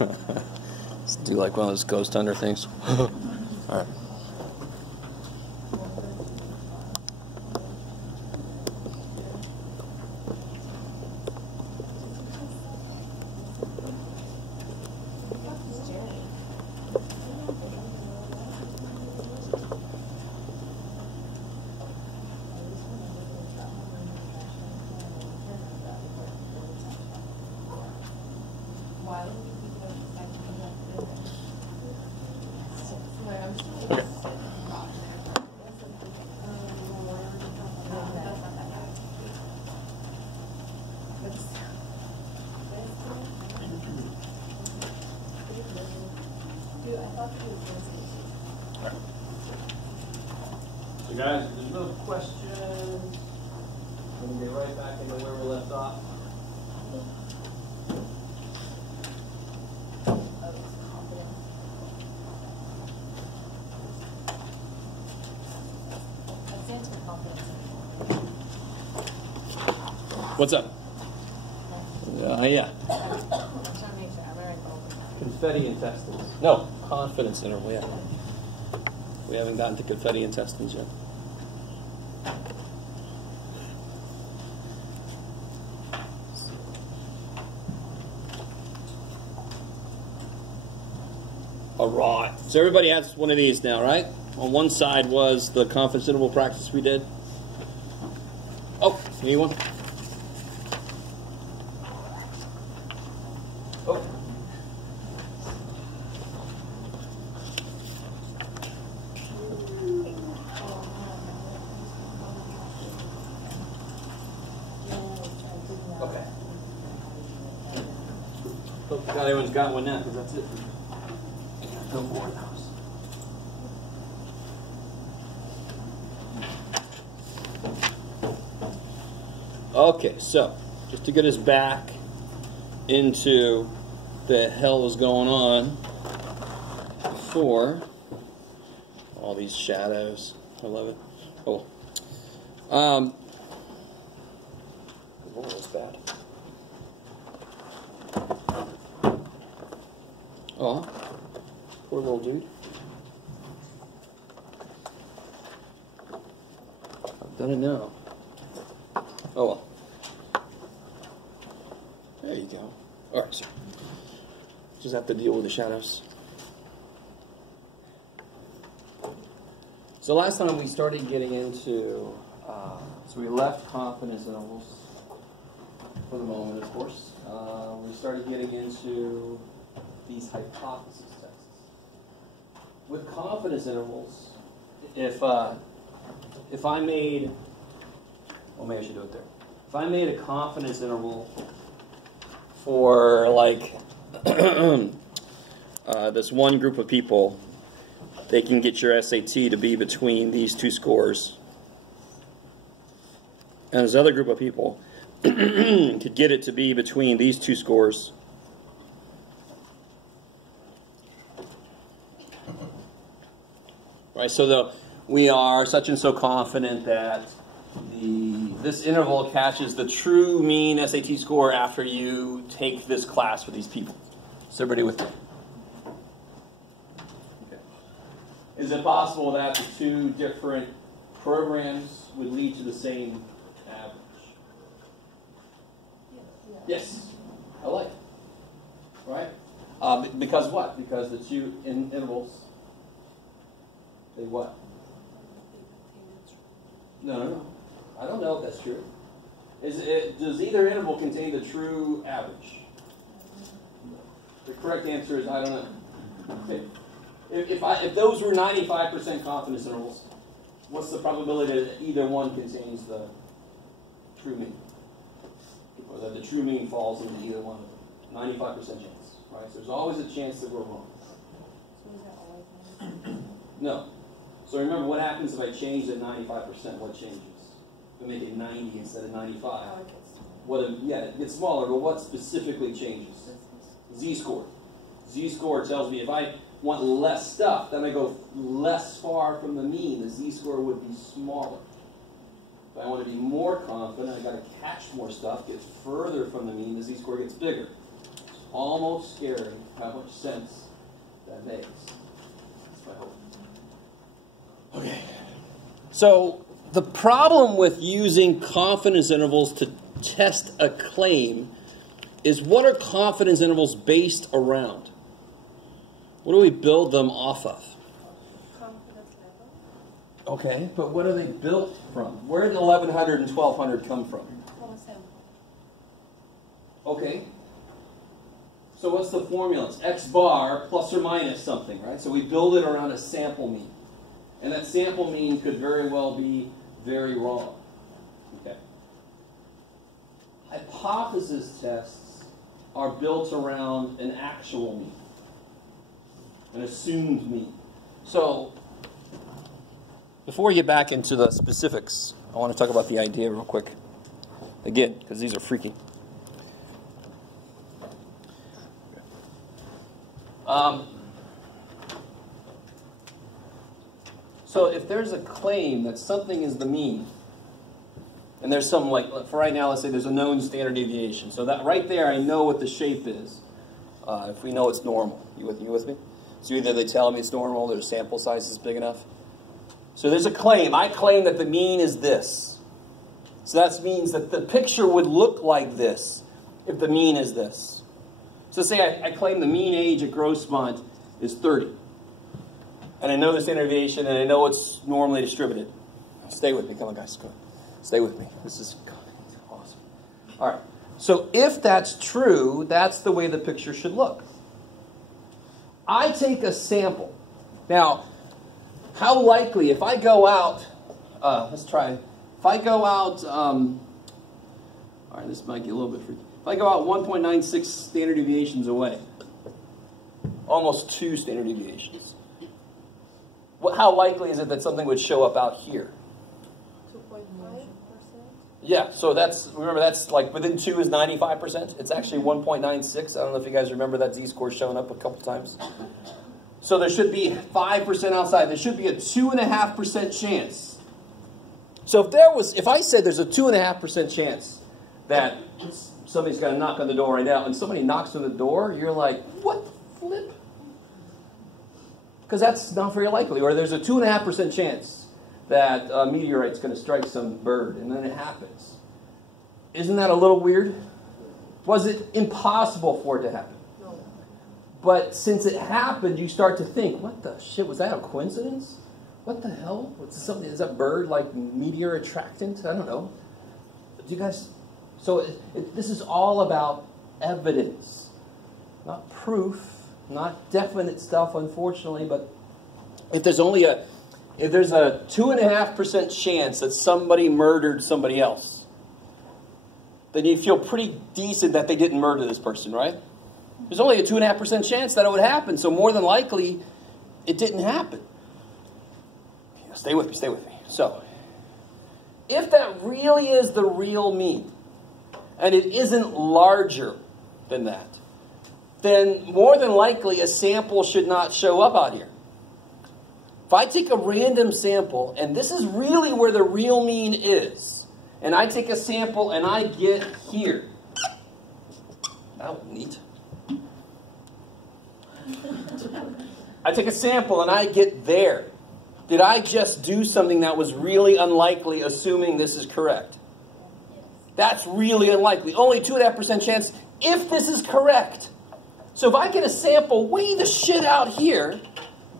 Let's do like one of those Ghost Hunter things. All right. So guys, if there's no questions, we're going to get right back into where we left off. What's up? Yeah. Confetti intestines. No, confidence interval, yeah. We haven't gotten to confetti intestines yet. All right. So everybody has one of these now, right? On one side was the confidence interval practice we did. Oh, you need one? Oh. Okay. Hope everyone's got one now, because that's it. No more of those. Okay, so just to get us back into the hell was going on before all these shadows. I love it. Oh, what was bad? Oh, poor little dude. I've done it now. Oh well. There you go. Alright, so just have to deal with the shadows. So last time we started getting into, so we left confidence intervals for the moment, of course. We started getting into these hypothesis tests. With confidence intervals, if I made, well, maybe I should do it there. If I made a confidence interval for like this one group of people, they can get your SAT to be between these two scores. And this other group of people could get it to be between these two scores. Right, so we are such and so confident that this interval catches the true mean SAT score after you take this class with these people. Is everybody with me? Okay. Is it possible that the two different programs would lead to the same average? Yes. I like it. Right? Because what? Because the two intervals, they what? No. I don't know if that's true. Does either interval contain the true average? The correct answer is I don't know. Okay. If those were 95% confidence intervals, what's the probability that either one contains the true mean? Or that the true mean falls into either one of them? 95% chance. Right? So there's always a chance that we're wrong. No. So remember, what happens if I change the 95%? What changes? If I make it 90 instead of 95. It gets smaller, but what specifically changes? Z-score. Z-score tells me if I want less stuff, then I go less far from the mean. The Z-score would be smaller. If I want to be more confident, I've got to catch more stuff, get further from the mean, the Z-score gets bigger. almost scary how much sense that makes. That's my hope. Okay. So the problem with using confidence intervals to test a claim is, what are confidence intervals based around? What do we build them off of? Confidence level. Okay, but what are they built from? Where did 1100 and 1200 come from? Okay. So what's the formula? It's x bar plus or minus something, right? So we build it around a sample mean. And that sample mean could very well be very wrong. Okay. Hypothesis tests are built around an actual mean, an assumed mean. So before we get back into the specifics, I want to talk about the idea real quick. Again, because these are freaky. So if there's a claim that something is the mean, and there's some, like, for right now, let's say there's a known standard deviation. So that right there, I know what the shape is. If we know it's normal. You with me? So either they tell me it's normal, their sample size is big enough. So there's a claim. I claim that the mean is this. So that means that the picture would look like this if the mean is this. So say I claim the mean age at Grossmont is 30. And I know the standard deviation, and I know it's normally distributed. Stay with me. Come on, guys. Come on. Stay with me. This is awesome. All right. So if that's true, that's the way the picture should look. I take a sample. Now, how likely, if I go out, let's try, if I go out, all right, this might get a little bit freaky. If I go out 1.96 standard deviations away, almost 2 standard deviations, how likely is it that something would show up out here? 2.5%. Yeah, so that's, remember, that's like within 2 is 95%. It's actually 1.96. I don't know if you guys remember that z-score showing up a couple times. So there should be 5% outside. There should be a 2.5% chance. So if I said there's a 2.5% chance that somebody's going to knock on the door right now, and somebody knocks on the door, you're like, what flip? Because that's not very likely. Or there's a 2.5% chance that a meteorite's going to strike some bird, and then it happens. Isn't that a little weird? Was it impossible for it to happen? No. But since it happened, you start to think, what the shit, was that a coincidence? What the hell? Is that bird like meteor attractant? I don't know. Do you guys... So this is all about evidence, not proof, not definite stuff, unfortunately. But if there's only a 2.5% chance that somebody murdered somebody else, then you feel pretty decent that they didn't murder this person, right? There's only a 2.5% chance that it would happen, so more than likely, it didn't happen. Stay with me, stay with me. So, if that really is the real mean, and it isn't larger than that, then more than likely a sample should not show up out here. If I take a random sample, and this is really where the real mean is, and I take a sample and I get here. That was neat. I take a sample and I get there. Did I just do something that was really unlikely, assuming this is correct? That's really unlikely. Only 2.5% chance if this is correct. So if I get a sample way the shit out here,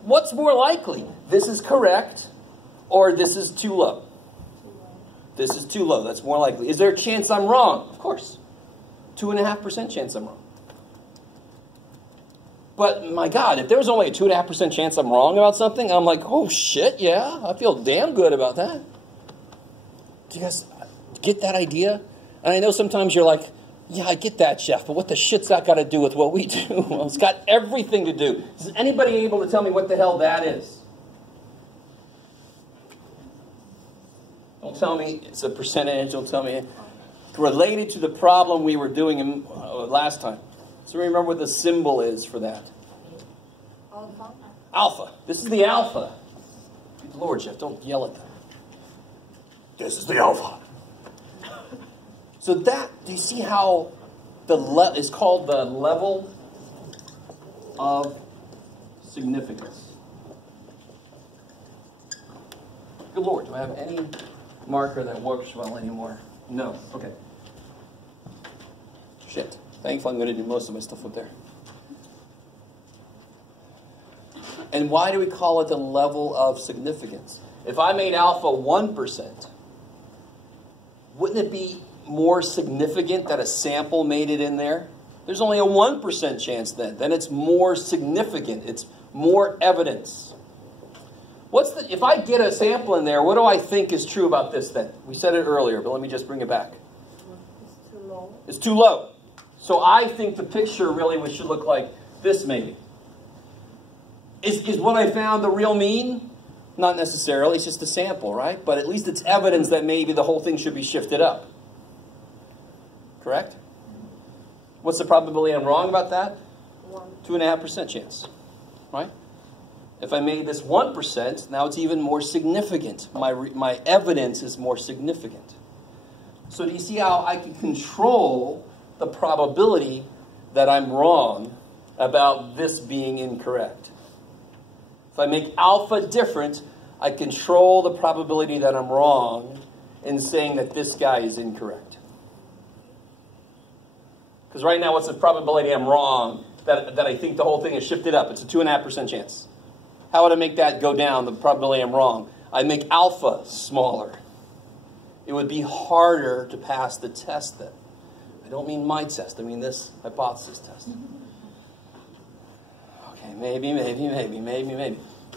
what's more likely? This is correct, or this is too low? This is too low. That's more likely. Is there a chance I'm wrong? Of course. 2.5% chance I'm wrong. But my God, if there was only a 2.5% chance I'm wrong about something, I'm like, oh shit, yeah, I feel damn good about that. Do you guys get that idea? And I know sometimes you're like, yeah, I get that, Jeff, but what the shit's that got to do with what we do? Well, it's got everything to do. Is anybody able to tell me what the hell that is? Don't tell me it's a percentage. Don't tell me. It's related to the problem we were doing last time. So remember what the symbol is for that. Alpha. Alpha. This is the alpha. Good Lord, Jeff, don't yell at them. This is the alpha. So that, do you see how is called the level of significance. Good Lord, do I have any marker that works well anymore? No. Okay. Shit. Thankfully, I'm going to do most of my stuff up there. And why do we call it the level of significance? If I made alpha 1%, wouldn't it be more significant that a sample made it in there? There's only a 1% chance then. Then it's more significant. It's more evidence. If I get a sample in there, what do I think is true about this then? We said it earlier, but let me just bring it back. It's too low. It's too low. So I think the picture really should look like this maybe. Is what I found the real mean? Not necessarily. It's just a sample, right? But at least it's evidence that maybe the whole thing should be shifted up. Correct? What's the probability I'm wrong about that? 2.5% chance. Right? If I made this 1%, now it's even more significant. My evidence is more significant. So do you see how I can control the probability that I'm wrong about this being incorrect? If I make alpha different, I control the probability that I'm wrong in saying that this guy is incorrect. Because right now, what's the probability I'm wrong that I think the whole thing is shifted up? It's a 2.5% chance. How would I make that go down, the probability I'm wrong? I'd make alpha smaller. It would be harder to pass the test then. I don't mean my test. I mean this hypothesis test. Okay, maybe.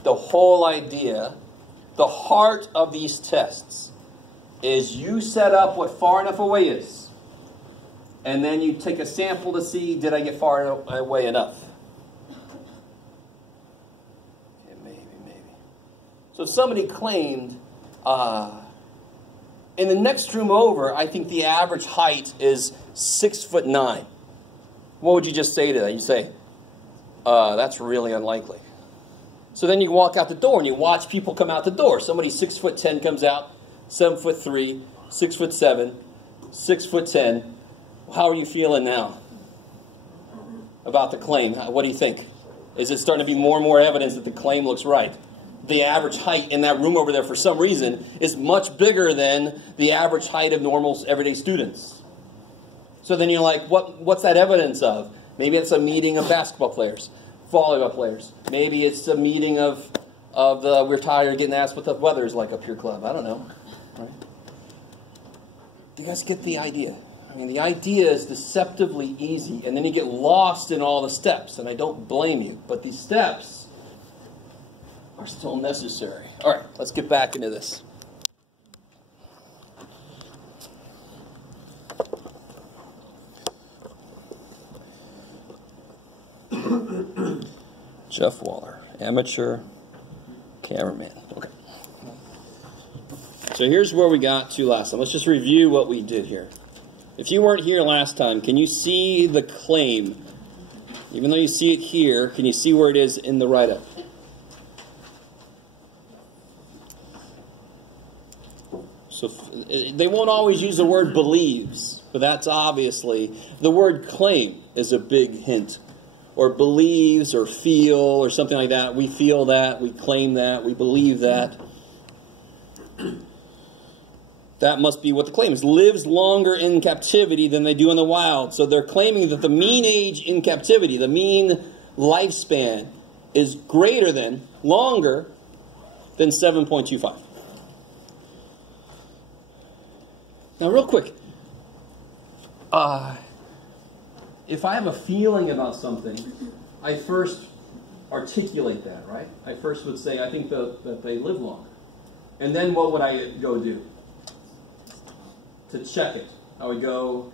The whole idea, the heart of these tests, is you set up what far enough away is. And then you take a sample to see, did I get far away enough? Okay, maybe. So if somebody claimed, in the next room over, I think the average height is 6'9". What would you just say to that? You say, that's really unlikely. So then you walk out the door and you watch people come out the door. Somebody 6'10" comes out, 7'3", 6'7", 6'10". How are you feeling now about the claim? What do you think? Is it starting to be more and more evidence that the claim looks right? The average height in that room over there, for some reason, is much bigger than the average height of normal everyday students. So then you're like, what's that evidence of? Maybe it's a meeting of basketball players, volleyball players. Maybe it's a meeting of we're tired of getting asked what the weather is like up here club. I don't know. Right? Do you guys get the idea? I mean, the idea is deceptively easy, and then you get lost in all the steps, and I don't blame you. But these steps are still necessary. All right, let's get back into this. Jeff Waller, amateur cameraman. Okay. So here's where we got to last time. Let's just review what we did here. If you weren't here last time, can you see the claim? Even though you see it here, can you see where it is in the write-up? So they won't always use the word believes, but that's obviously, the word claim is a big hint. Or believes or feel or something like that. We feel that, we claim that, we believe that. That must be what the claim is. Lives longer in captivity than they do in the wild. So they're claiming that the mean age in captivity, the mean lifespan, is greater than, longer than 7.25. Now real quick, if I have a feeling about something, I first articulate that, right? I first would say, I think that they live longer. And then what would I go do? To check it. I would go,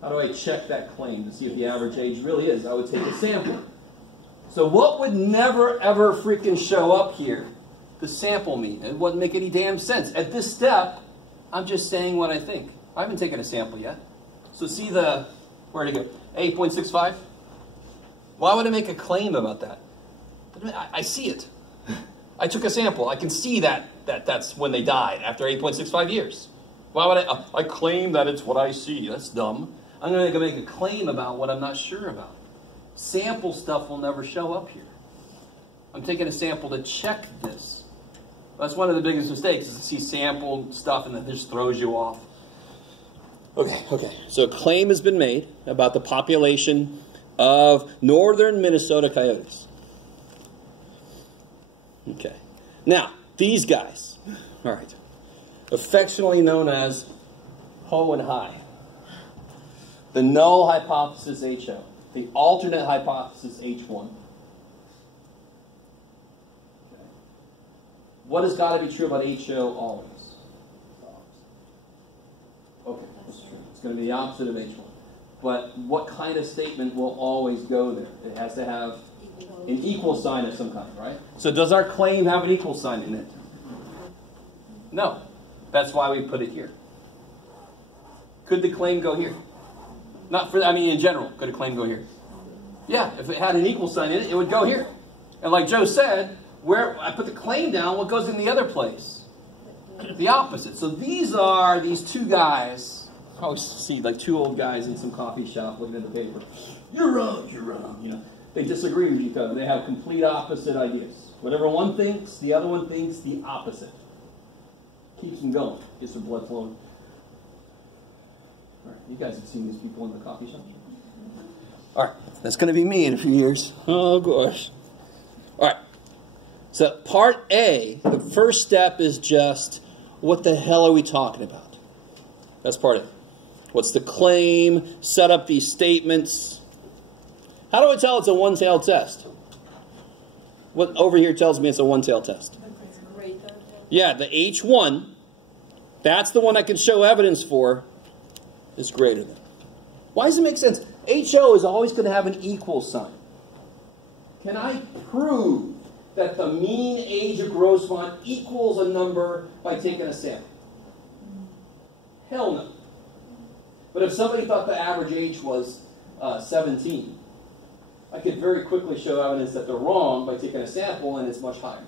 how do I check that claim to see if the average age really is? I would take a sample. So what would never, ever freaking show up here? The sample mean. It wouldn't make any damn sense. At this step, I'm just saying what I think. I haven't taken a sample yet. So see the, where'd it go? 8.65? Why would I make a claim about that? I see it. I took a sample. I can see that's when they died, after 8.65 years. Why would I claim that it's what I see? That's dumb. I'm going to make a claim about what I'm not sure about. Sample stuff will never show up here. I'm taking a sample to check this. That's one of the biggest mistakes, is to see sample stuff and that just throws you off. Okay. So a claim has been made about the population of northern Minnesota coyotes. Okay. Now, these guys, all right, affectionately known as Ho and Hi. The null hypothesis HO. The alternate hypothesis H1. Okay. What has got to be true about HO always? Okay, that's true. It's going to be the opposite of H1. But what kind of statement will always go there? It has to have an equal sign of some kind, right? So does our claim have an equal sign in it? No. That's why we put it here. Could the claim go here? Not for, I mean, in general, could a claim go here? Yeah, if it had an equal sign in it, it would go here. And like Joe said, where I put the claim down, what goes in the other place? The opposite. So these are these two guys. I always see like two old guys in some coffee shop looking at the paper. You're wrong, you're wrong. You know, they disagree with each other. They have complete opposite ideas. Whatever one thinks, the other one thinks the opposite. Keeps them going. Gets the blood flowing. All right, you guys have seen these people in the coffee shop? All right, that's going to be me in a few years. Oh, gosh. All right, so part A, the first step is just, what the hell are we talking about? That's part A. What's the claim? Set up these statements. How do I tell it's a one-tailed test? What over here tells me it's a one-tailed test? Yeah, the H1, that's the one I can show evidence for, is greater than. Why does it make sense? HO is always going to have an equal sign. Can I prove that the mean age of Grossmont equals a number by taking a sample? Hell no. But if somebody thought the average age was 17, I could very quickly show evidence that they're wrong by taking a sample and it's much higher.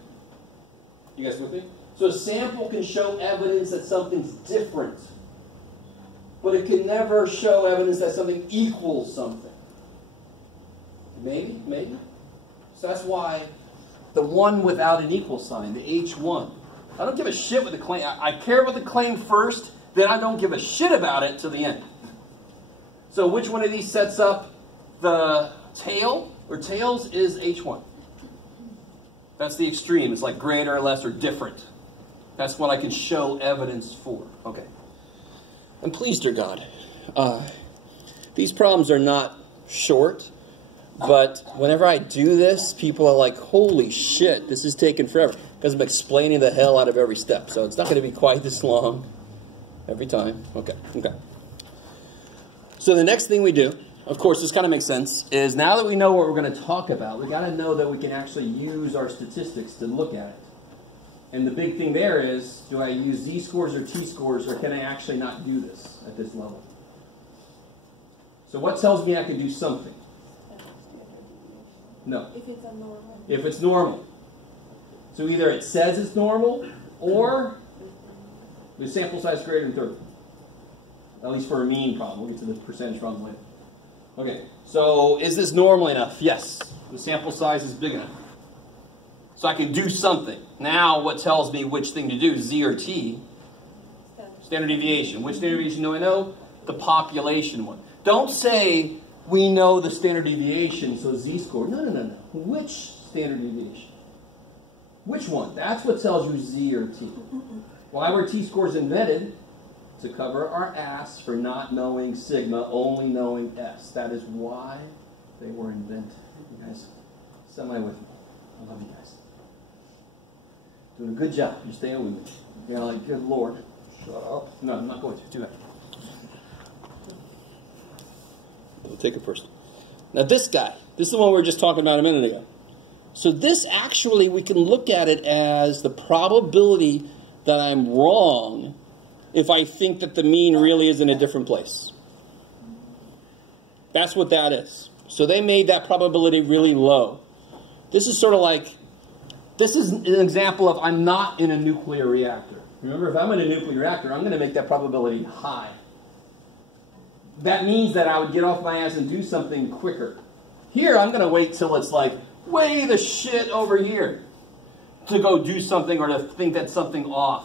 You guys with me? So a sample can show evidence that something's different, but it can never show evidence that something equals something. Maybe, maybe. So that's why the one without an equal sign, the H1. I don't give a shit with the claim. I care about the claim first, then I don't give a shit about it till the end. So which one of these sets up the tail, or tails, is H1. That's the extreme. It's like greater, less, or different. That's what I can show evidence for. Okay. I'm pleased, dear God. These problems are not short, but whenever I do this, people are like, holy shit, this is taking forever. Because I'm explaining the hell out of every step. So it's not going to be quite this long every time. Okay. So the next thing we do, of course, this kind of makes sense, is now that we know what we're going to talk about, we've got to know that we can actually use our statistics to look at it. And the big thing there is, do I use z-scores or t-scores, or can I actually not do this at this level? So what tells me I can do something? No. If it's a normal. If it's normal. So either it says it's normal, or the sample size is greater than 30. At least for a mean problem. We'll get to the percentage problem later. Okay, so is this normal enough? Yes. The sample size is big enough. So I can do something. Now what tells me which thing to do, Z or T? Standard deviation. Which standard deviation do I know? The population one. Don't say we know the standard deviation, so Z-score. No. Which standard deviation? Which one? That's what tells you Z or T. Why were T-scores invented? To cover our ass for not knowing sigma, only knowing S. That is why they were invented. You guys, semi with me. I love you guys. Doing a good job. You're staying with me. You're like, good Lord. Shut up. No, I'm not going to. Do that. We'll take it personal. Now this guy, this is the one we were just talking about a minute ago. So this actually, we can look at it as the probability that I'm wrong if I think that the mean really is in a different place. That's what that is. So they made that probability really low. This is sort of like, this is an example of I'm not in a nuclear reactor. Remember, if I'm in a nuclear reactor, I'm going to make that probability high. that means that I would get off my ass and do something quicker. Here, I'm going to wait till it's like way the shit over here to go do something or to think that something off.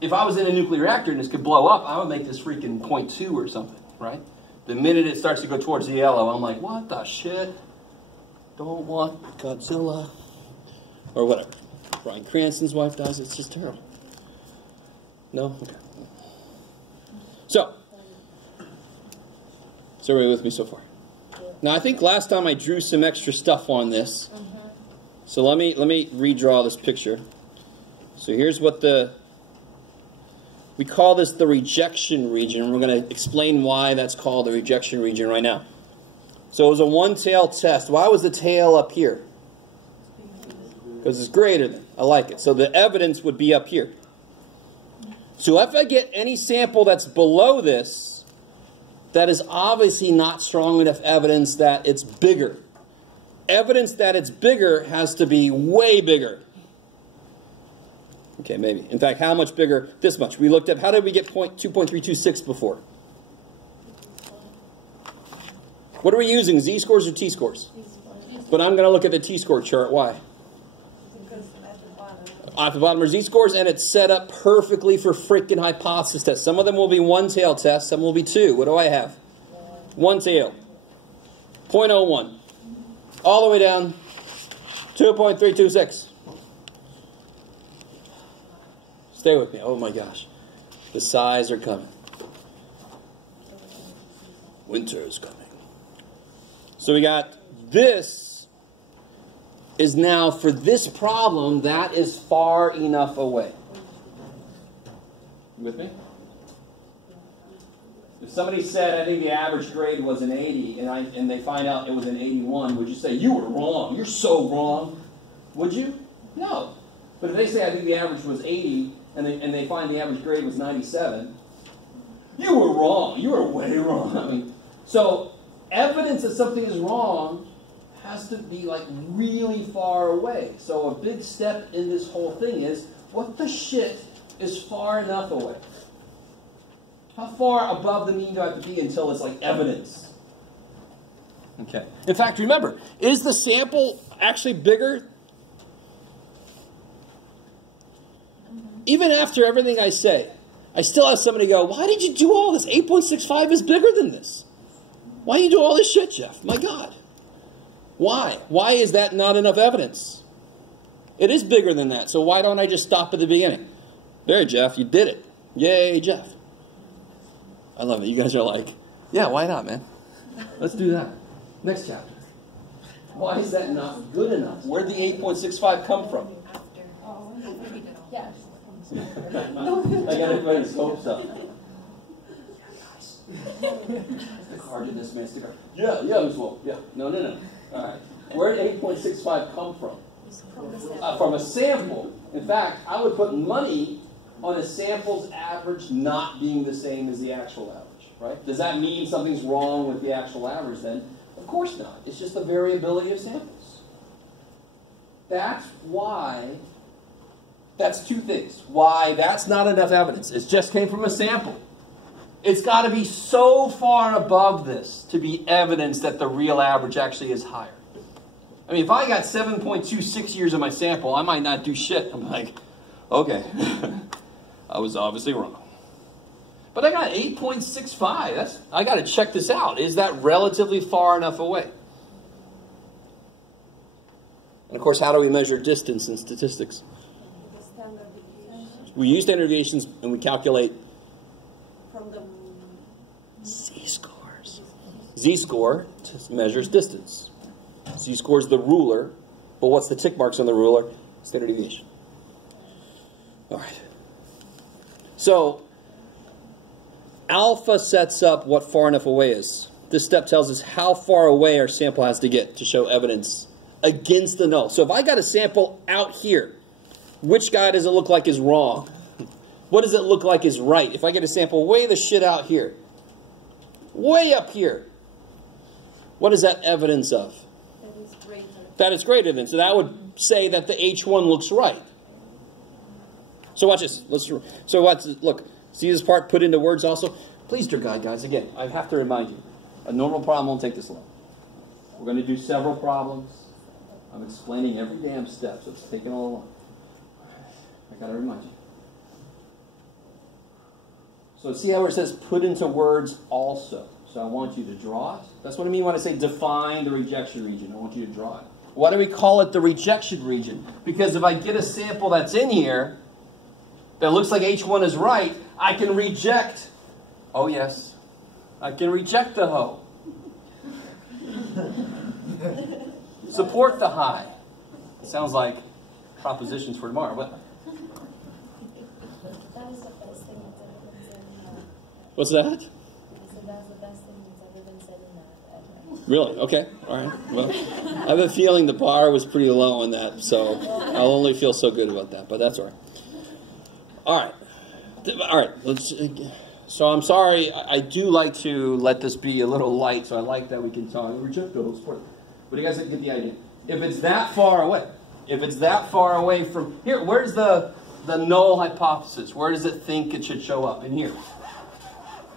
If I was in a nuclear reactor and this could blow up, I would make this freaking 0.2 or something, right? The minute it starts to go towards the yellow, I'm like, what the shit? Don't want Godzilla. Or whatever. Bryan Cranston's wife dies. It's just terrible. No? Okay. So everybody with me so far? Now, I think last time I drew some extra stuff on this. So let me redraw this picture. So here's what we call this the rejection region. We're going to explain why that's called the rejection region right now. So it was a one-tail test. Why was the tail up here? Because it's greater than. I like it. So the evidence would be up here. So if I get any sample that's below this, that is obviously not strong enough evidence that it's bigger. Evidence that it's bigger has to be way bigger. Okay, maybe. In fact, how much bigger? This much. We looked at, how did we get 2.326 before? What are we using, z-scores or t-scores? But I'm going to look at the t-score chart. Why? At the bottom are z-scores, and it's set up perfectly for freaking hypothesis tests. Some of them will be one-tail tests, some will be two. What do I have? One tail. 0.01. All the way down, 2.326. Stay with me. Oh my gosh. The sighs are coming. Winter is coming. So we got this is now for this problem that is far enough away. You with me? If somebody said, I think the average grade was an 80, and they find out it was an 81, would you say, you were wrong, you're so wrong? Would you? No. But if they say, I think the average was 80, and they find the average grade was 97, you were wrong, you were way wrong. I mean, so evidence that something is wrong has to be like really far away. So a big step in this whole thing is, what the shit is far enough away? How far above the mean do I have to be until it's like evidence? Okay. In fact, remember, is the sample actually bigger? Even after everything I say, I still have somebody go, why did you do all this? 8.65 is bigger than this. Why do you do all this shit, Jeff? My God. Why? Why is that not enough evidence? It is bigger than that, so why don't I just stop at the beginning? There, Jeff, you did it. Yay, Jeff. I love it. You guys are like, yeah, why not, man? Let's do that. Next chapter. Why is that not good enough? Where'd the 8.65 come from? Yes. I got everybody's hopes up. The card in this man's sticker. Yeah, as well. Yeah. No. All right. Where did 8.65 come from? From a sample. In fact, I would put money on a sample's average not being the same as the actual average, right? Does that mean something's wrong with the actual average then? Of course not. It's just the variability of samples. That's why, that's two things. Why that's not enough evidence. It just came from a sample. It's got to be so far above this to be evidence that the real average actually is higher. I mean, if I got 7.26 years of my sample, I might not do shit. I'm like, okay, I was obviously wrong. But I got 8.65. I got to check this out. Is that relatively far enough away? And of course, how do we measure distance in statistics? We use standard deviations and we calculate From the z-scores. Z-score measures distance. Z-score is the ruler, but what's the tick marks on the ruler? Standard deviation. All right. So, alpha sets up what far enough away is. This step tells us how far away our sample has to get to show evidence against the null. So if I got a sample out here, which guy does it look like is wrong? What does it look like is right? If I get a sample way the shit out here, way up here, what is that evidence of? that is greater. That it's greater than. So that would say that the H1 looks right. So watch this. Look, see this part put into words also? Please, dear guys, again, I have to remind you, a normal problem won't take this long. We're going to do several problems. I'm explaining every damn step, so it's taking all along. I got to remind you. So see how it says put into words also. So I want you to draw it. That's what I mean when I say define the rejection region. I want you to draw it. Why do we call it the rejection region? Because if I get a sample that's in here that looks like H1 is right, I can reject. Oh yes, I can reject the hoe. Support the high. Sounds like propositions for tomorrow. But that was the best thing that's ever been said in that. What's that? I said that's the best thing that's ever been said in that. Really? Okay. All right. Well, I have a feeling the bar was pretty low on that, so I'll only feel so good about that. But that's all right. All right. All right. Let's. So I'm sorry. I do like to let this be a little light. So I like that we can talk. Reject the whole sport. But you guys get the idea. If it's that far away, from here, where's the null hypothesis? Where does it think it should show up? In here.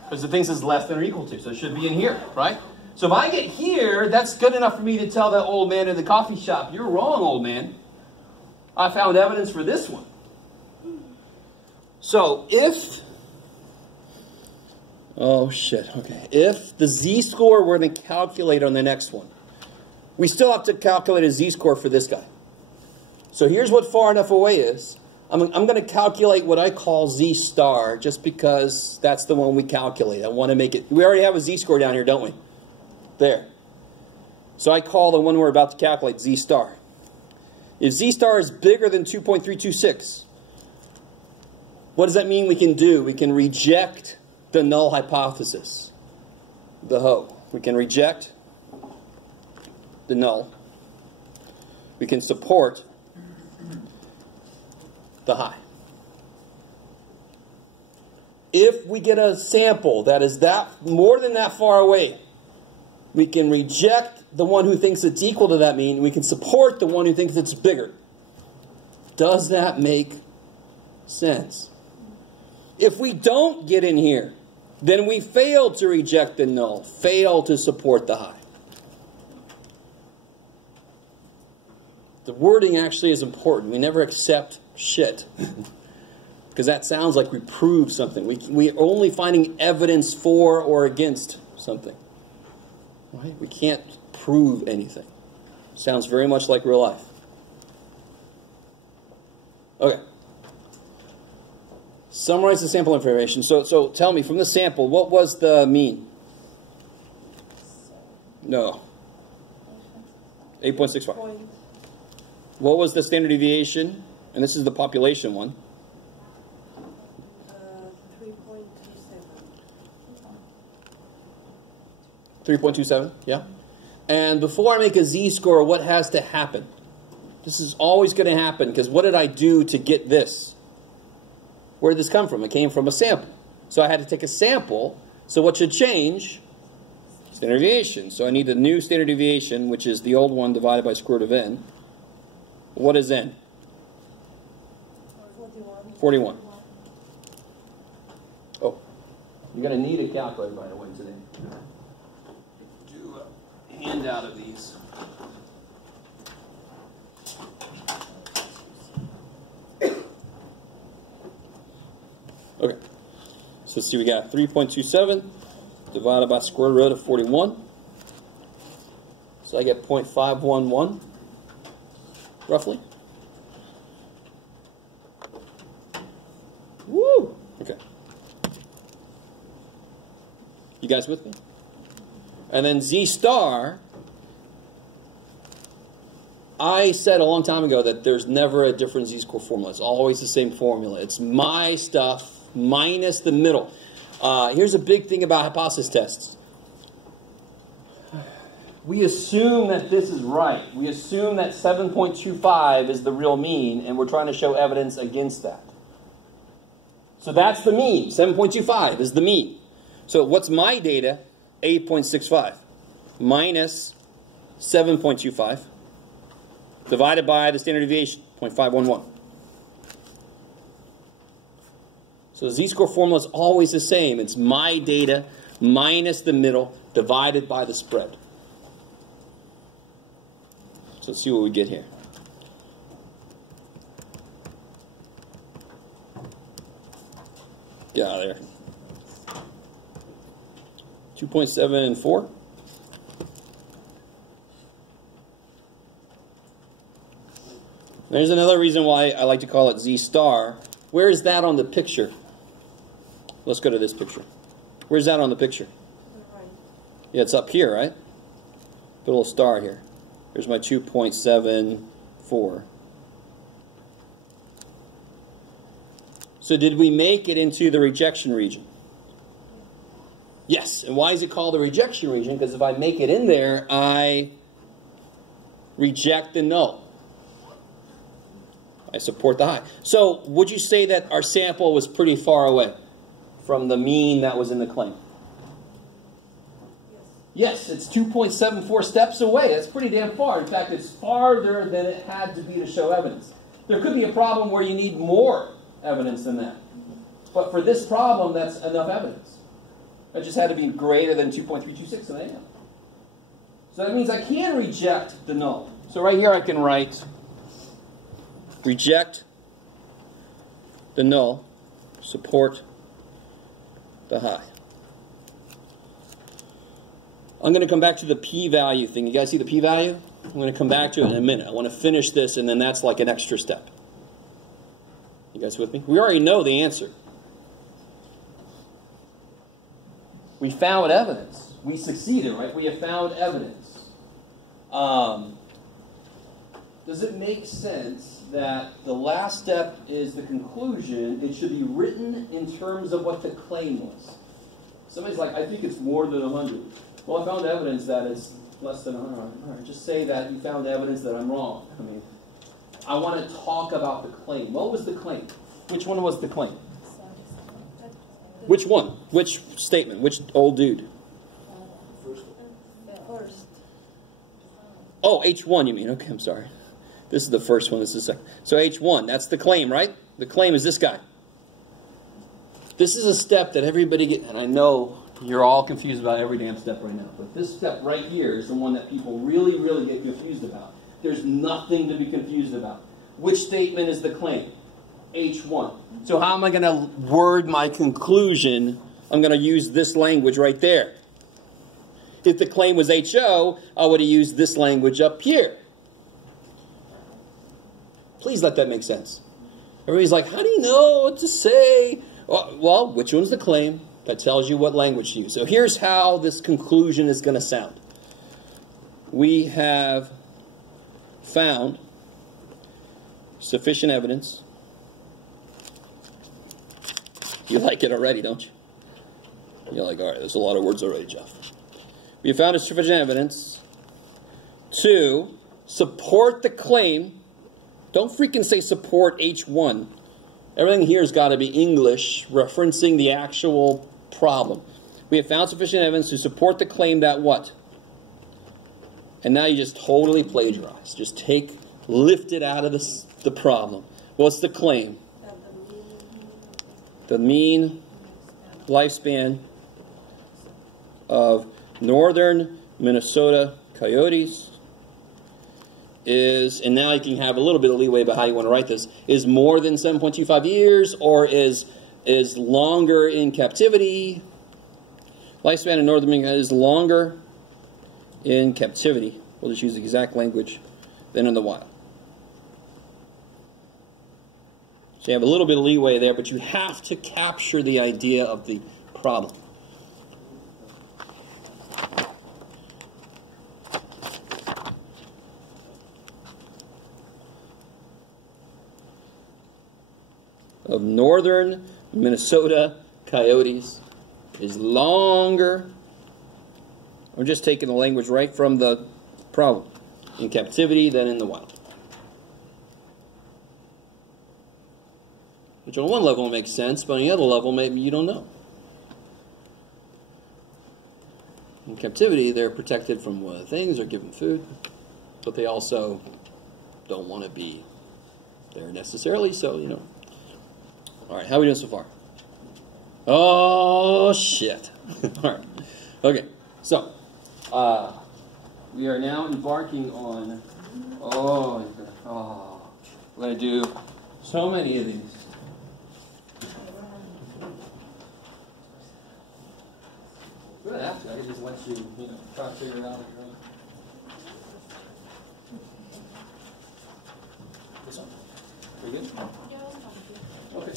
Because it thinks it's less than or equal to, so it should be in here, right? So if I get here, that's good enough for me to tell that old man in the coffee shop, you're wrong, old man. I found evidence for this one. So if, oh shit, okay. If the z-score we're going to calculate on the next one, we still have to calculate a z-score for this guy. So here's what far enough away is. I'm going to calculate what I call z-star just because that's the one we calculate. I want to make it, we already have a z-score down here, don't we? There. So I call the one we're about to calculate z-star. If z-star is bigger than 2.326, what does that mean we can do? We can reject the null hypothesis, the hoe. We can reject the null. We can support the high. If we get a sample that is more than that far away, we can reject the one who thinks it's equal to that mean. We can support the one who thinks it's bigger. Does that make sense? If we don't get in here, then we fail to reject the null, fail to support the high. The wording actually is important. We never accept shit. Because that sounds like we proved something. We're only finding evidence for or against something. Right? We can't prove anything. Sounds very much like real life. Okay. Summarize the sample information. So tell me, from the sample, what was the mean? No. 8.65. What was the standard deviation? And this is the population one. 3.27, yeah? And before I make a z-score, what has to happen? This is always going to happen, because what did I do to get this? Where did this come from? It came from a sample. So I had to take a sample. So what should change? Standard deviation. So I need the new standard deviation, which is the old one divided by square root of n. What is n? 41. Oh, you're going to need a calculator, by the way, today. Do a handout of these. Okay, so let's see, we got 3.27 divided by square root of 41. So I get 0.511, roughly. Woo! Okay. You guys with me? And then Z star, I said a long time ago that there's never a different z-score formula. It's always the same formula. It's my stuff minus the middle. Here's a big thing about hypothesis tests. We assume that this is right. We assume that 7.25 is the real mean, and we're trying to show evidence against that. So that's the mean. 7.25 is the mean. So what's my data? 8.65 minus 7.25 divided by the standard deviation, 0.511. So the z-score formula is always the same. It's my data minus the middle divided by the spread. So let's see what we get here. Get out of there. 2.74. There's another reason why I like to call it Z star. Where is that on the picture? Let's go to this picture. Where's that on the picture? Yeah, it's up here, right? Put a little star here. Here's my 2.74. So did we make it into the rejection region? Yes. And why is it called the rejection region? Because if I make it in there, I reject the null. I support the high. So would you say that our sample was pretty far away from the mean that was in the claim? Yes, it's 2.74 steps away. That's pretty damn far. In fact, it's farther than it had to be to show evidence. There could be a problem where you need more evidence than that. But for this problem, that's enough evidence. It just had to be greater than 2.326, and I am. So that means I can reject the null. So right here I can write reject the null, support the high. I'm going to come back to the p-value thing. You guys see the p-value? I'm going to come back to it in a minute. I want to finish this, and then that's like an extra step. You guys with me? We already know the answer. We found evidence. We succeeded, right? We have found evidence. Does it make sense that the last step is the conclusion? It should be written in terms of what the claim was. Somebody's like, I think it's more than 100. Well, I found evidence that it's less than 100. All right, just say that you found evidence that I'm wrong. I mean, I want to talk about the claim. What was the claim? Which one was the claim? Which one? Which statement? Which old dude? First. Oh, H1 you mean. Okay, I'm sorry. This is the first one. This is the second. So H1, that's the claim, right? The claim is this guy. This is a step that everybody gets, and I know you're all confused about every damn step right now, but this step right here is the one that people really, really get confused about. There's nothing to be confused about. Which statement is the claim? H1. So how am I going to word my conclusion? I'm going to use this language right there. If the claim was HO, I would have used this language up here. Please let that make sense. Everybody's like, how do you know what to say? Well, which one's the claim? That tells you what language to use. So here's how this conclusion is going to sound. We have found sufficient evidence. You like it already, don't you? You're like, all right, there's a lot of words already, Jeff. We have found sufficient evidence to support the claim. Don't freaking say support H1. Everything here has got to be English, referencing the actual problem. We have found sufficient evidence to support the claim that what? And now you just totally plagiarize. Just lift it out of the problem. What's the claim? The mean lifespan of northern Minnesota coyotes is, and now you can have a little bit of leeway about how you want to write this, is more than 7.25 years or is longer in captivity. Lifespan in northern Minnesota is longer in captivity. We'll just use the exact language than in the wild. So you have a little bit of leeway there, but you have to capture the idea of the problem. Of northern Minnesota coyotes is longer. I'm just taking the language right from the problem. In captivity than in the wild. Which on one level makes sense, but on the other level maybe you don't know. In captivity, they're protected from other things, they're given food, but they also don't want to be there necessarily, so, you know. All right, how are we doing so far? Oh, shit. All right. Okay, so we are now embarking on, we're going to do so many of these. We don't have to. I can just let you, try to figure it out on your own. This one? We good? Okay.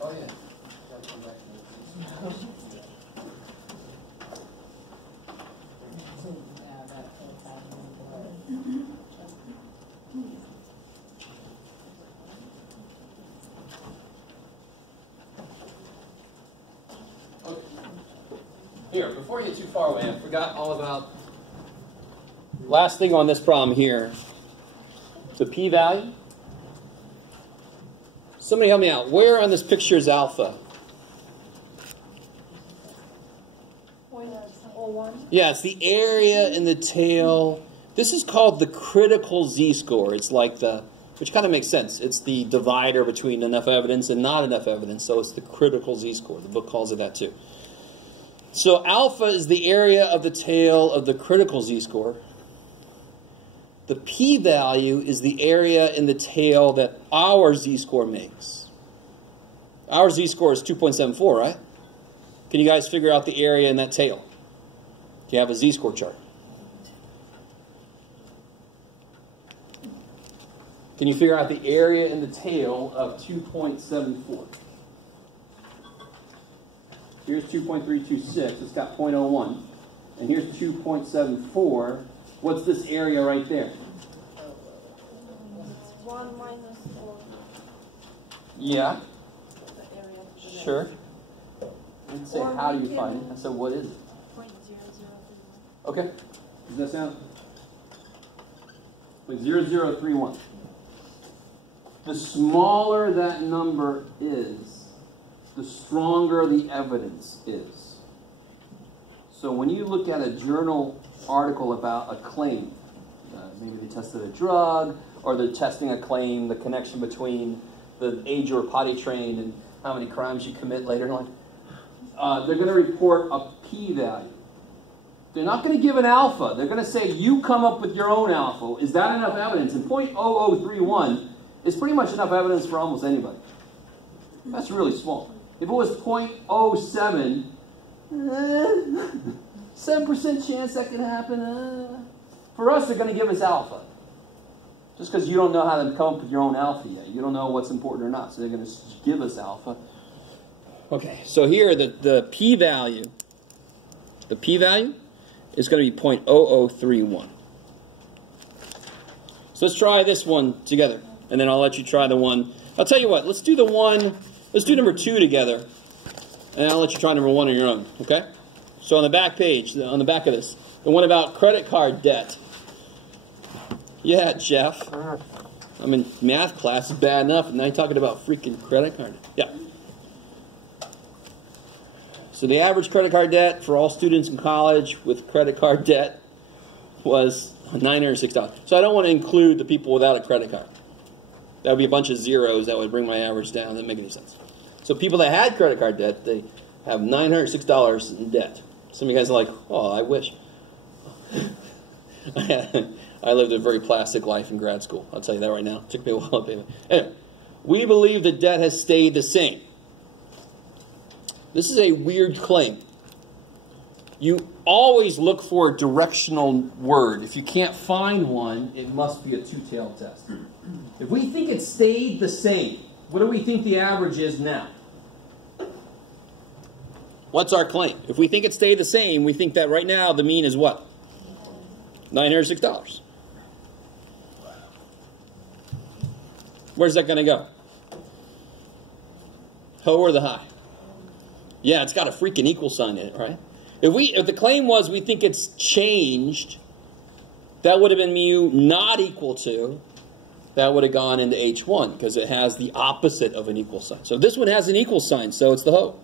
Oh yeah. Gotta come back to this. Okay. Here, before you get too far away, I forgot all about last thing on this problem here. The p-value. Somebody help me out. Where on this picture is alpha? 0.01. Yeah, it's the area in the tail. This is called the critical z-score. It's like which kind of makes sense. It's the divider between enough evidence and not enough evidence. So it's the critical z-score. The book calls it that too. So alpha is the area of the tail of the critical z-score. The p-value is the area in the tail that our z-score makes. Our z-score is 2.74, right? Can you guys figure out the area in that tail? Do you have a z-score chart? Can you figure out the area in the tail of 2.74? Here's 2.326. It's got 0.01. And here's 2.74. What's this area right there? It's 1 minus 4. Yeah, The area of the sure. Let's say, how do you find it? I said, what is it? 0.0031. Okay. Does that sound? 0.0031. The smaller that number is, the stronger the evidence is. So when you look at a journal article about a claim, maybe they tested a drug, or they're testing a claim, the connection between the age you were potty trained and how many crimes you commit later in life, they're going to report a p-value. They're not going to give an alpha. They're going to say, you come up with your own alpha. Is that enough evidence? And 0.0031 is pretty much enough evidence for almost anybody. That's really small. If it was 0.07, 7% chance that could happen. For us, they're going to give us alpha. Just because you don't know how to come up with your own alpha yet. You don't know what's important or not. So they're going to give us alpha. Okay, so here the p-value. The p-value is going to be 0.0031. So let's try this one together. And then I'll let you try the one. I'll tell you what, let's do number 2 together. And I'll let you try number 1 on your own, okay? So on the back page, on the back of this, the one about credit card debt. Yeah, Jeff. I'm in math class, it's bad enough, and now you're talking about freaking credit card. Yeah. So the average credit card debt for all students in college with credit card debt was $906. So I don't want to include the people without a credit card. That would be a bunch of zeros that would bring my average down. That doesn't make any sense. So people that had credit card debt, they have $906 in debt. Some of you guys are like, oh, I wish. I lived a very plastic life in grad school. I'll tell you that right now. It took me a while to pay it. Anyway, we believe the debt has stayed the same. This is a weird claim. You always look for a directional word. If you can't find one, it must be a two-tailed test. If we think it stayed the same, what do we think the average is now? What's our claim? If we think it stayed the same, we think that right now the mean is what? $906. Where's that going to go? Low or the high? Yeah, it's got a freaking equal sign in it, right? If the claim was we think it's changed, that would have been mu not equal to, that would have gone into H1 because it has the opposite of an equal sign. So this one has an equal sign, so it's the hoe.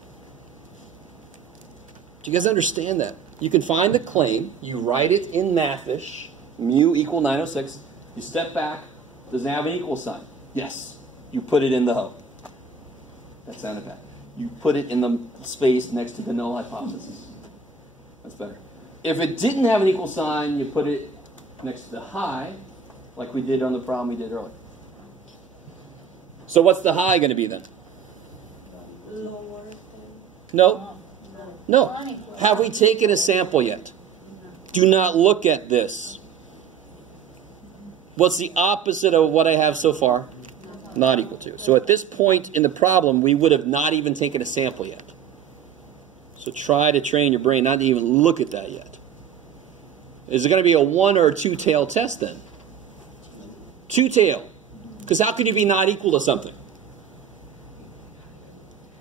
Do you guys understand that? You can find the claim, you write it in Mathish, mu equal 906, you step back, does it have an equal sign? Yes. You put it in the hoe. That sounded bad. You put it in the space next to the null hypothesis. That's better. If it didn't have an equal sign, you put it next to the high, like we did on the problem we did earlier. So what's the high going to be then? Lower than. No. No. Have we taken a sample yet? Do not look at this. What's the opposite of what I have so far? Not equal to. So at this point in the problem, we would have not even taken a sample yet. So try to train your brain not to even look at that yet. Is it going to be a 1 or a 2-tail test then? 2-tail. Because how can you be not equal to something?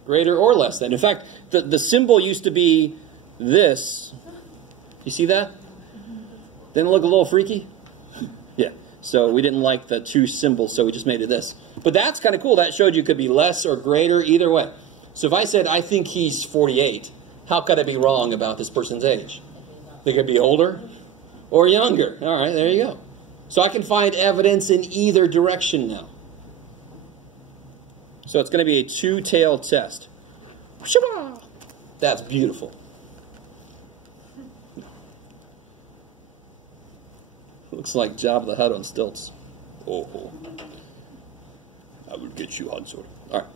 Greater or less than. In fact, the symbol used to be this. You see that? Didn't it look a little freaky? Yeah. So we didn't like the 2 symbols, so we just made it this. But that's kind of cool. That showed you could be less or greater either way. So if I said, I think he's 48, how could I be wrong about this person's age? They could be older or younger. All right, there you go. So I can find evidence in either direction now. So it's going to be a 2-tail test. That's beautiful. Looks like Jabba the Hutt on stilts. Oh, I will get you, Han Solo. All right.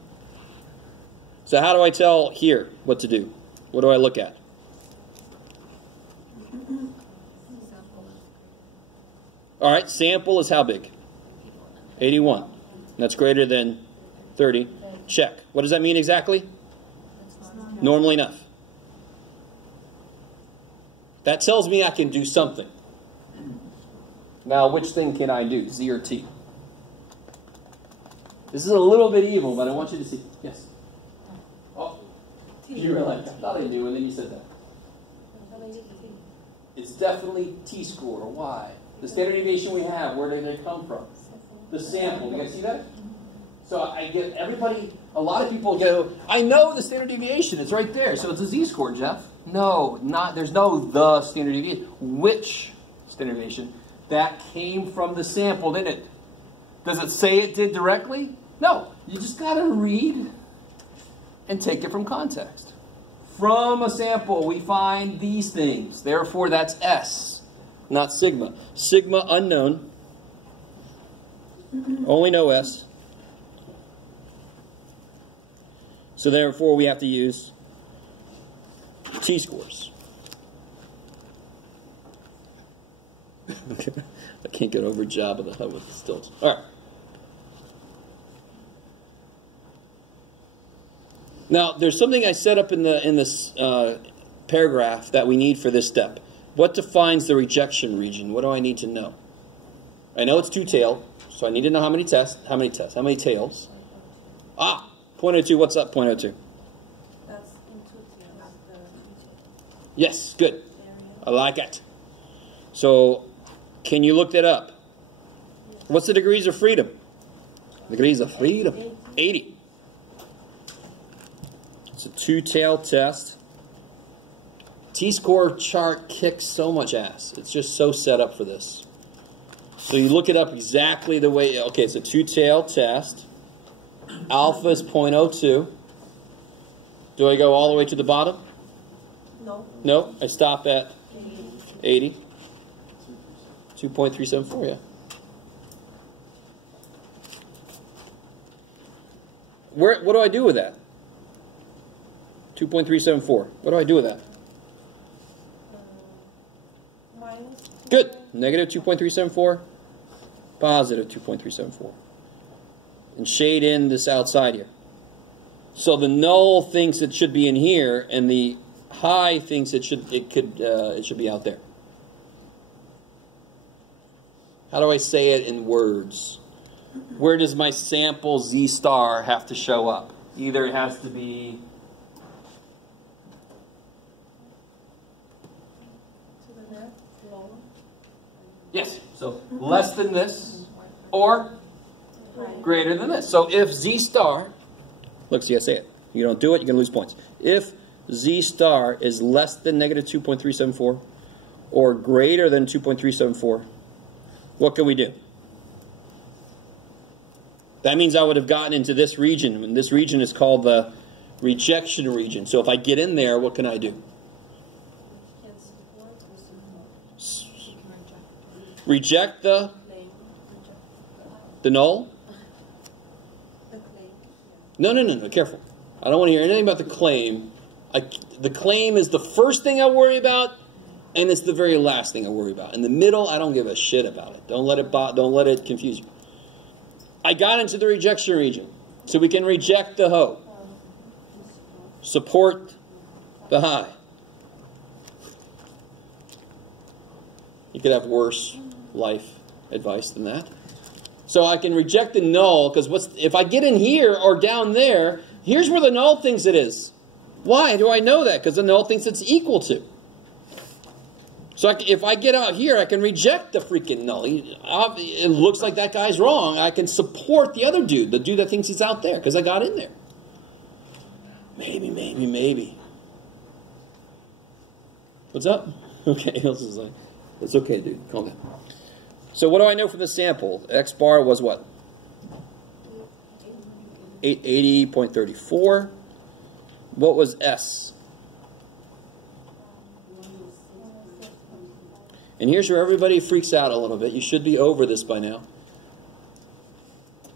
So how do I tell here what to do? What do I look at? All right, sample is how big? 81. That's greater than 30. Check. What does that mean exactly? Normally enough. That tells me I can do something. Now, which thing can I do? Z or T? This is a little bit evil, but I want you to see. Yes? Oh, you were like, I thought I knew, and then you said that. It's definitely T-score. Why? The standard deviation we have, where did it come from? The sample. You guys see that? So I get everybody, a lot of people go, I know the standard deviation. It's right there. So it's a Z-score, Jeff. No, not. There's no the standard deviation. Which standard deviation? That came from the sample, didn't it? Does it say it did directly? No. You just got to read and take it from context. From a sample, we find these things. Therefore, that's S, not sigma. Sigma, unknown. Only know S. So therefore, we have to use T-scores. I can't get over Jabba the Hutt with the stilts. All right. Now, there's something I set up in this paragraph that we need for this step. What defines the rejection region? What do I need to know? I know it's 2-tailed, so I need to know how many tails. How Ah, 0.02. What's up, 0.02? That's in 2 tails. Yes, good. I like it. So, can you look that up? What's the degrees of freedom? Degrees of freedom. 80. It's a 2-tailed test. T-score chart kicks so much ass. It's just so set up for this. So you look it up exactly the way. Okay, it's a 2-tailed test. Alpha is 0.02. Do I go all the way to the bottom? No. No, I stop at 80. 2.374, yeah. What do I do with that? 2.374. What do I do with that? Minus. Good. Negative 2.374. Positive 2.374. And shade in this outside here. So the null thinks it should be in here, and the high thinks it should be out there. How do I say it in words? Where does my sample Z star have to show up? Either it has to be So less than this or greater than this. So if Z star, look, see, I say it. You don't do it, you're going to lose points. If Z star is less than negative 2.374 or greater than 2.374, what can we do? That means I would have gotten into this region, and this region is called the rejection region. So if I get in there, what can I do? Reject the null? No, careful. I don't want to hear anything about the claim. The claim is the first thing I worry about, and it's the very last thing I worry about. In the middle, I don't give a shit about it. Don't let it confuse you. I got into the rejection region, so we can reject the ho. Support the high. You could have worse life advice than that. So I can reject the null, because if I get in here or down there, here's where the null thinks it is. Why do I know that? Because the null thinks it's equal to. So if I get out here, I can reject the freaking null. It looks like that guy's wrong. I can support the other dude, the dude that thinks he's out there, because I got in there. Maybe. What's up? Okay, it's okay, dude. Calm down. So what do I know from the sample? X bar was what? 880.34. What was S? And here's where everybody freaks out a little bit. You should be over this by now.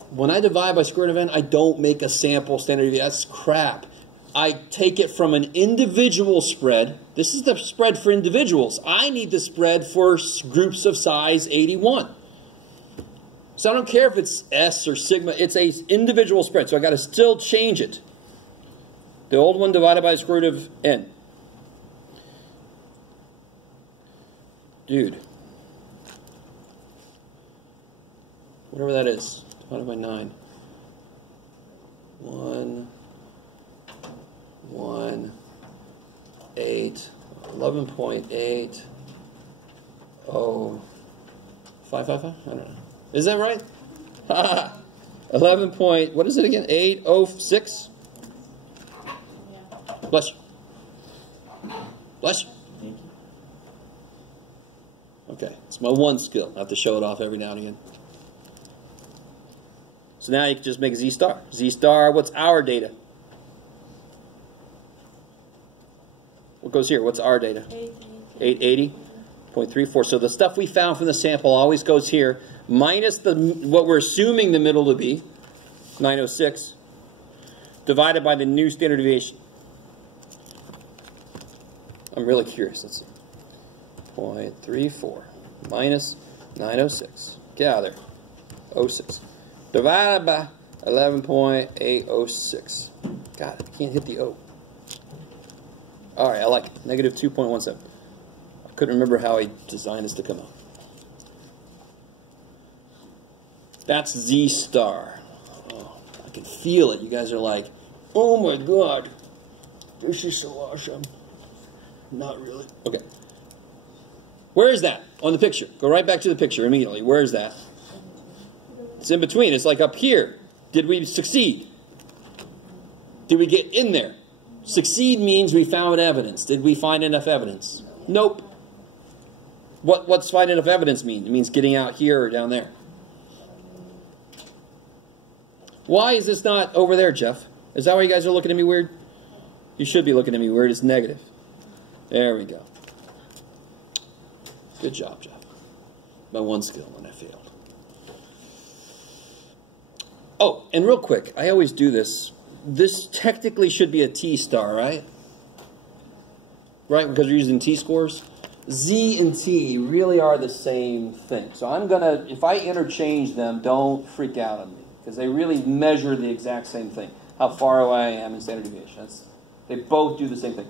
When I divide by square root of n, I don't make a sample standard deviation. That's crap. I take it from an individual spread. This is the spread for individuals. I need the spread for groups of size 81. So I don't care if it's S or sigma. It's an individual spread. So I got to still change it. The old one divided by the square root of n. Dude. Whatever that is. Divided by 9. 8, 11.8, 555? I don't know. Is that right? 11 point, what is it again? 806? Bless you. Bless you. Thank you. Okay, it's my one skill. I have to show it off every now and again. So now you can just make Z star. Z star, what's our data? What goes here? What's our data? 880.34. So the stuff we found from the sample always goes here, minus what we're assuming the middle to be, 906, divided by the new standard deviation. I'm really curious. Let's see. 0.34 minus 906. Get out of there. 06. Divided by 11.806. God, I can't hit the O. All right, I like it. Negative 2.17. I couldn't remember how I designed this to come out. That's Z star. Oh, I can feel it. You guys are like, oh my God, this is so awesome. Not really. Okay. Where is that on the picture? Go right back to the picture immediately. Where is that? It's in between. It's like up here. Did we succeed? Did we get in there? Succeed means we found evidence. Did we find enough evidence? Nope. What's find enough evidence mean? It means getting out here or down there. Why is this not over there, Jeff? Is that why you guys are looking at me weird? You should be looking at me weird. It's negative. There we go. Good job, Jeff. My one skill and I failed. Oh, and real quick, I always do this. This technically should be a T star, right? Right, because we're using T-scores. Z and T really are the same thing. So I'm going to, if I interchange them, don't freak out on me. Because they really measure the exact same thing. How far away I am in standard deviation. They both do the same thing.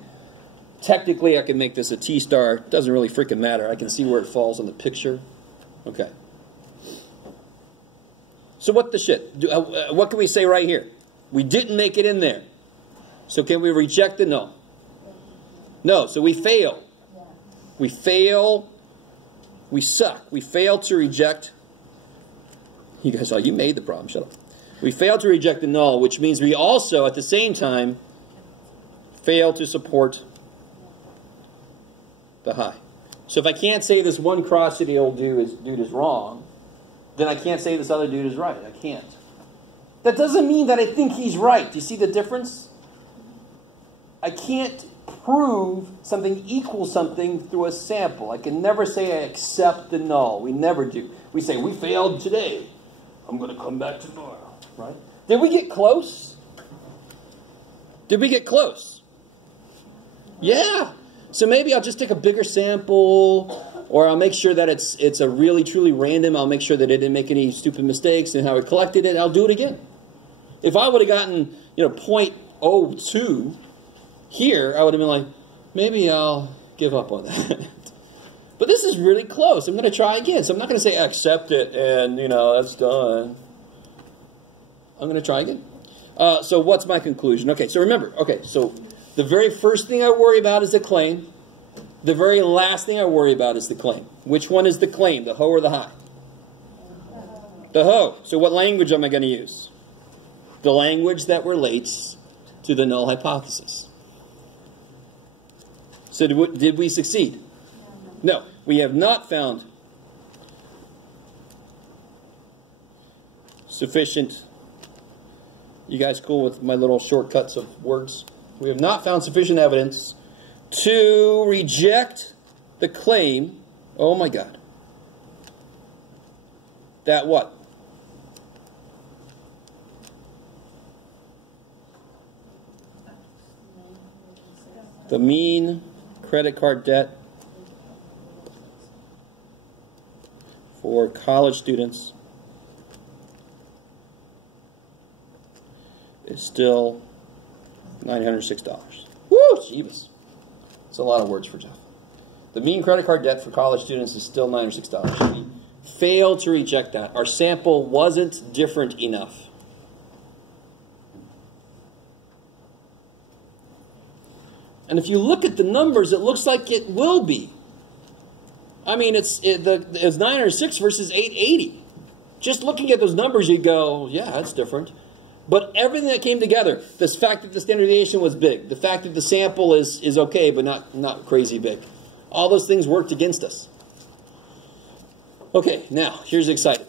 Technically, I can make this a T star. It doesn't really freaking matter. I can see where it falls on the picture. Okay. So what the shit? What can we say right here? We didn't make it in there. So can we reject the null? No. So we fail. We fail We suck. We failed to reject. You guys, you made the problem. Shut up. We failed to reject the null, which means we also, at the same time, fail to support the high. So if I can't say this one crotchety old dude is wrong, then I can't say this other dude is right. I can't. That doesn't mean that I think he's right. Do you see the difference? I can't prove something equals something through a sample. I can never say I accept the null. We never do. We say, we failed today. I'm going to come back tomorrow. Right? Did we get close? Did we get close? Yeah. So maybe I'll just take a bigger sample, or I'll make sure that it's a really, truly random. I'll make sure that it didn't make any stupid mistakes in how I collected it. I'll do it again. If I would have gotten, 0.02 here, I would have been like, maybe I'll give up on that. But this is really close. I'm going to try again. So I'm not going to say accept it and, that's done. I'm going to try again. So what's my conclusion? Okay, so remember. Okay, so the very first thing I worry about is the claim. The very last thing I worry about is the claim. Which one is the claim, the ho or the high? The ho. So what language am I going to use? The language that relates to the null hypothesis. So did we succeed? No, we have not found sufficient. You guys cool with my little shortcuts of words? We have not found sufficient evidence to reject the claim, oh my God, that what? The mean credit card debt for college students is still $906. Woo, jeebus. That's a lot of words for Jeff. The mean credit card debt for college students is still $906. We failed to reject that. Our sample wasn't different enough. And if you look at the numbers, it looks like it will be. I mean, it's 906 versus 880. Just looking at those numbers, you'd go, yeah, that's different. But everything that came together, this fact that the standard deviation was big, the fact that the sample is okay, but not crazy big, all those things worked against us. Okay, now, here's exciting.